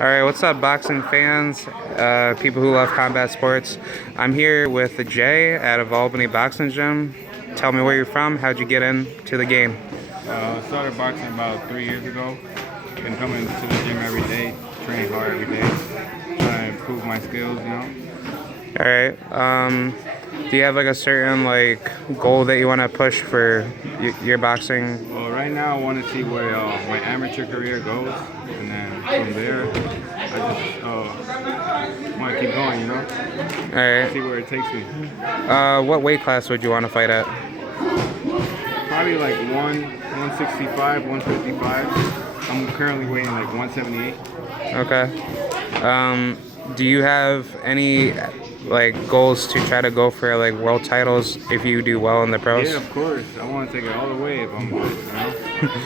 All right, what's up, boxing fans, people who love combat sports? I'm here with Jay out of Albany Boxing Gym. Tell me where you're from. How'd you get into the game? Started boxing about 3 years ago. Been coming to the gym every day, training hard every day, trying to improve my skills, you know. All right. Do you have like a certain goal that you want to push for your boxing? Well, right now I want to see where my amateur career goes, and then from there, I just want to keep going, you know. All right. See where it takes me. What weight class would you want to fight at? Probably like 165, 155. I'm currently weighing like 178. Okay. Do you have any goals to try to go for world titles if you do well in the pros? Yeah, of course. I want to take it all the way if I'm good, you know.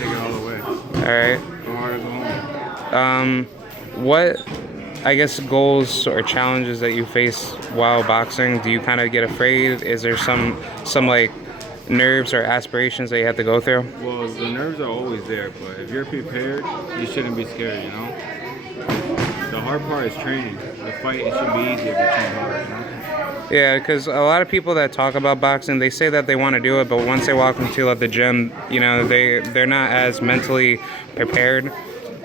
Take it all the way. All right. Go hard or go home. What, I guess, goals or challenges that you face while boxing? Do you kind of get afraid? Is there some nerves or aspirations that you have to go through? Well, the nerves are always there, but if you're prepared, you shouldn't be scared, you know? The hard part is training. The fight, it should be easier if you train hard, you know? Yeah, because a lot of people that talk about boxing, they say that they want to do it, but once they walk into the gym, you know, they're not as mentally prepared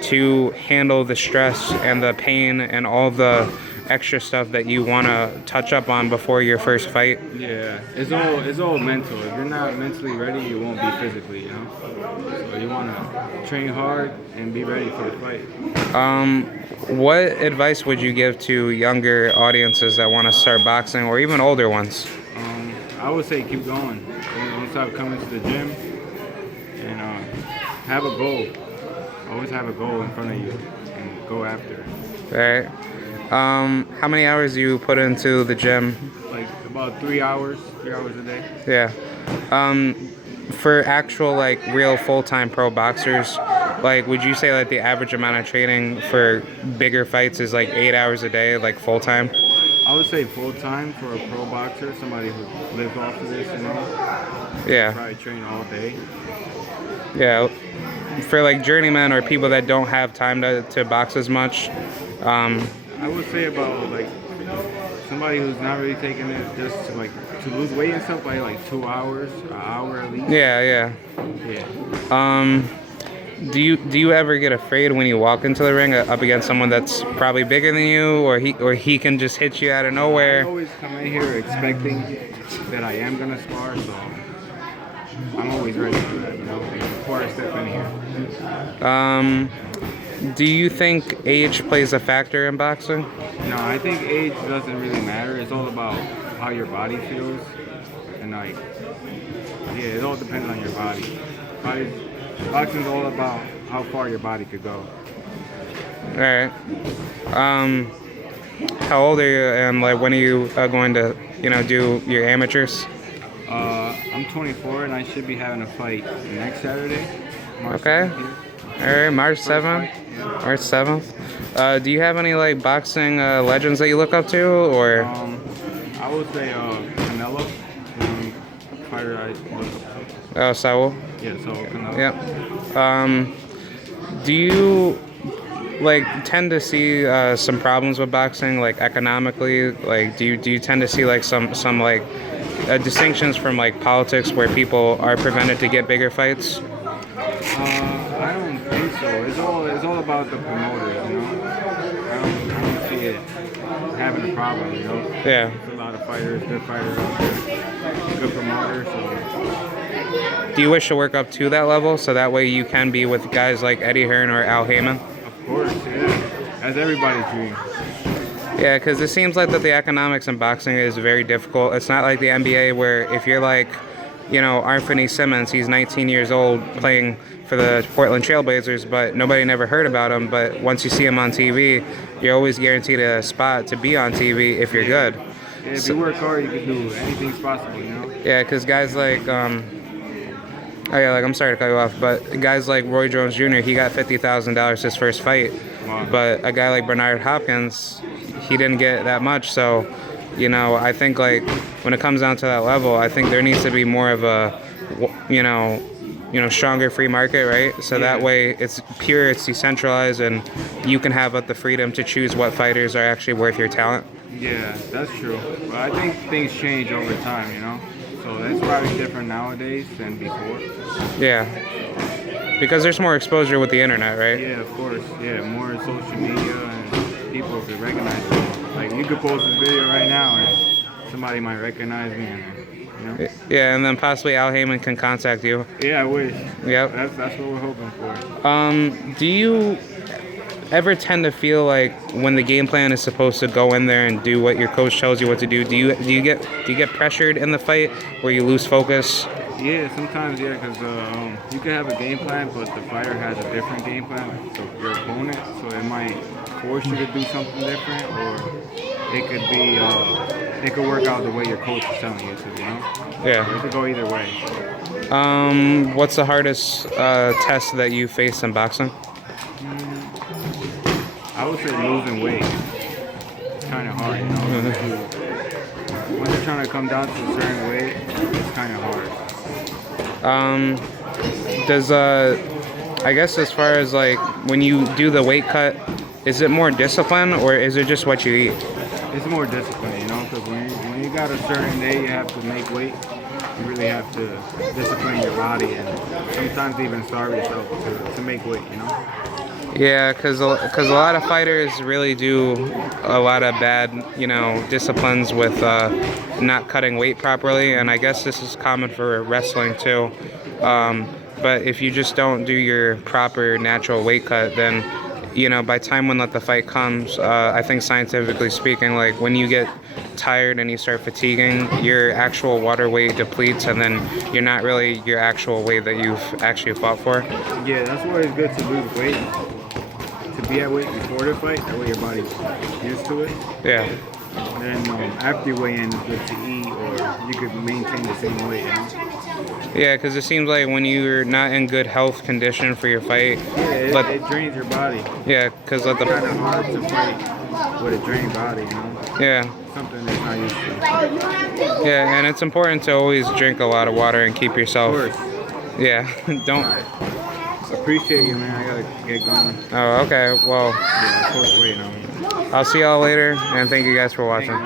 to handle the stress and the pain and all the extra stuff that you want to touch up on before your first fight. Yeah, it's all mental. If you're not mentally ready, you won't be physically, you know? So you want to train hard and be ready for the fight. What advice would you give to younger audiences that want to start boxing, or even older ones? I would say keep going. Don't stop coming to the gym, and have a goal. Always have a goal in front of you and go after it. All right. How many hours do you put into the gym? Like about 3 hours a day. Yeah. For actual real full-time pro boxers, would you say the average amount of training for bigger fights is 8 hours a day, full-time? I would say full-time for a pro boxer, somebody who lives off of this, you know. Yeah. Probably train all day. Yeah. For journeymen or people that don't have time to box as much, I would say about somebody who's not really taking it just to lose weight and stuff, like 2 hours, an hour at least. Yeah. Yeah. Do you ever get afraid when you walk into the ring up against someone that's probably bigger than you, or he can just hit you out of nowhere? I always come in here expecting that I am gonna spar, so I'm always ready for that, you know, before I step in here. Do you think age plays a factor in boxing? No, I think age doesn't really matter. It's all about how your body feels, and it all depends on your body. Boxing's all about how far your body could go. All right. How old are you, and when are you going to do your amateurs? I'm 24, and I should be having a fight next Saturday. March Okay. 7th. All right, March 7th. March 7th. Do you have any boxing legends that you look up to, or? I would say Canelo, fighter I look up to. Oh, Saul. Yeah, so Canelo. Yep. Do you tend to see some problems with boxing, economically? Do you tend to see some distinctions from politics where people are prevented to get bigger fights? I don't think so. It's all about the promoters, you know. I don't see it having a problem, you know. Yeah. There's a lot of good fighters out there, good promoters. So. Do you wish to work up to that level so that way you can be with guys like Eddie Hearn or Al Heyman? Of course, yeah. That's everybody's dream. Yeah, because it seems like that the economics in boxing is very difficult. It's not like the NBA where if you're Anthony Simmons, he's 19 years old playing for the Portland Trailblazers, but nobody never heard about him. But once you see him on TV, you're always guaranteed a spot to be on TV if you're good. Yeah, if you work hard, you can do anything's possible, you know? Yeah, because guys I'm sorry to cut you off, but guys like Roy Jones Jr., he got $50,000 his first fight. Wow. But a guy like Bernard Hopkins, he didn't get that much. So, I think when it comes down to that level, I think there needs to be more of a, stronger free market, right? So that way it's pure, it's decentralized, and you can have the freedom to choose what fighters are actually worth your talent. Yeah, that's true. But I think things change over time. So that's probably different nowadays than before. Yeah. Because there's more exposure with the internet, right? Yeah, of course. Yeah, more social media and people could recognize me. Like you could post this video right now and somebody might recognize me. And, Yeah, and then possibly Al Heyman can contact you. Yeah, I wish. Yep. That's what we're hoping for. Do you ever tend to feel like when the game plan is supposed to go in there and do what your coach tells you what to do, do you get pressured in the fight where you lose focus? Yeah, sometimes, yeah, because you can have a game plan, but the fighter has a different game plan, so your opponent, so it might force you to do something different, or it could be, it could work out the way your coach is telling you to, Yeah. It could go either way. What's the hardest test that you faced in boxing? I would say losing weight. It's kind of hard, When you're trying to come down to a certain weight, it's kind of hard. Does I guess as far as like when you do the weight cut, is it more discipline or is it just what you eat? It's more discipline, because when you got a certain day you have to make weight, you really have to discipline your body and sometimes even starve yourself to make weight, Yeah, because a lot of fighters really do a lot of bad, disciplines with not cutting weight properly, and I guess this is common for wrestling too. But if you just don't do your proper natural weight cut, then by time when the fight comes, I think scientifically speaking, like when you get tired and you start fatiguing, your actual water weight depletes, and then you're not really your actual weight that you've actually fought for. Yeah, that's why it's good to lose weight. To be at weight before the fight, that way your body's used to it. Yeah. And then after you weigh in, it's good to eat, or you could maintain the same weight. Yeah, because it seems like when you're not in good health condition for your fight, it drains your body. Yeah, because it's kind of hard to fight with a drained body. Yeah. Something that's not used to. Yeah, and it's important to always drink a lot of water and keep yourself. Of course. Yeah. Don't. Appreciate you, man. I gotta get going. Oh, okay. Well. Yeah, of course, wait. I'll see y'all later, and thank you guys for watching.